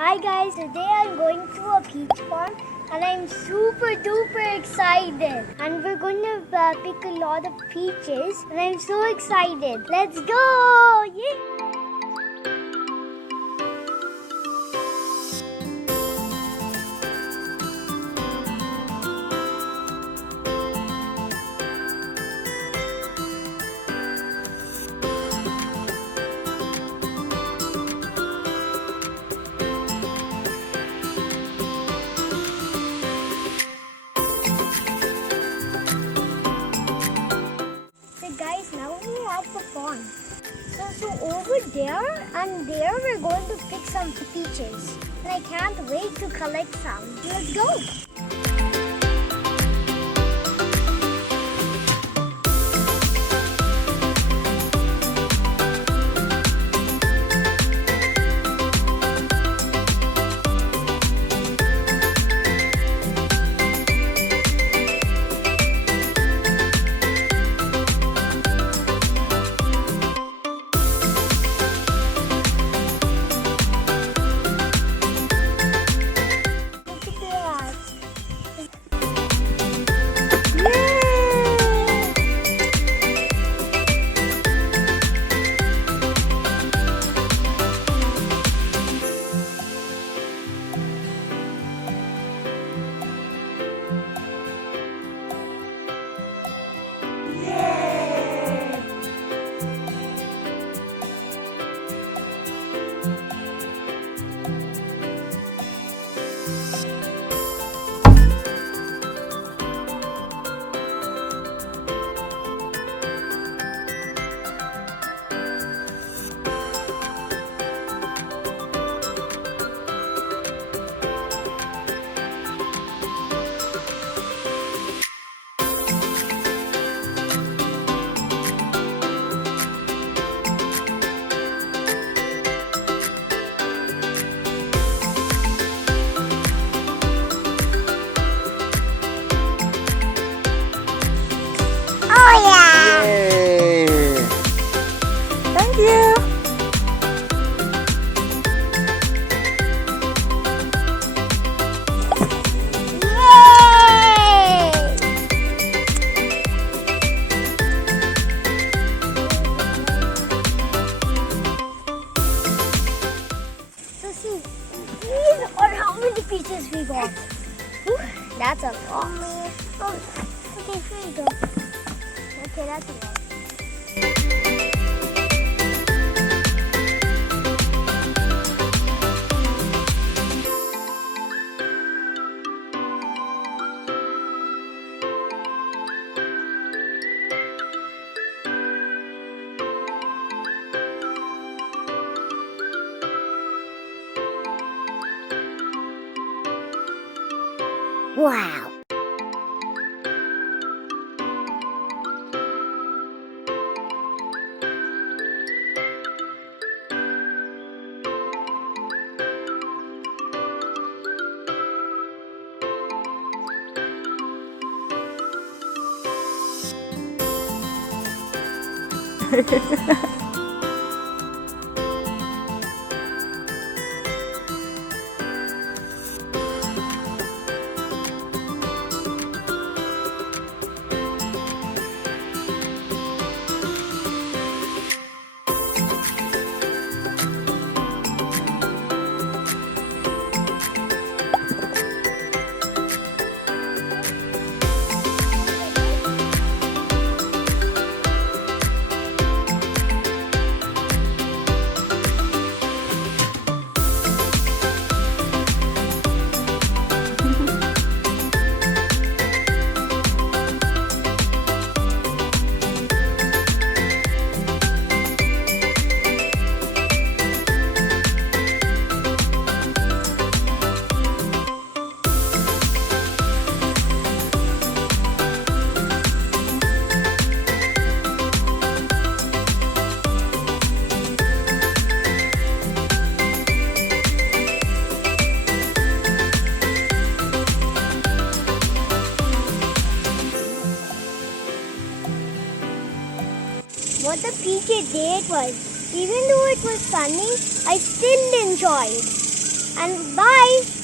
Hi guys, today I'm going to a peach farm and I'm super duper excited. And we're going to pick a lot of peaches and I'm so excited. Let's go! Yay! Guys, now we're at the farm. So over there and there we're going to pick some peaches. And I can't wait to collect some. Let's go! Oh yeah! Yay! Thank you! Yay! So see, these are how many peaches we got. Whew, that's a lot. Oh, okay, here you go. Okay, that's a lot. Wow! What the PK did was, even though it was funny, I still enjoyed. And bye.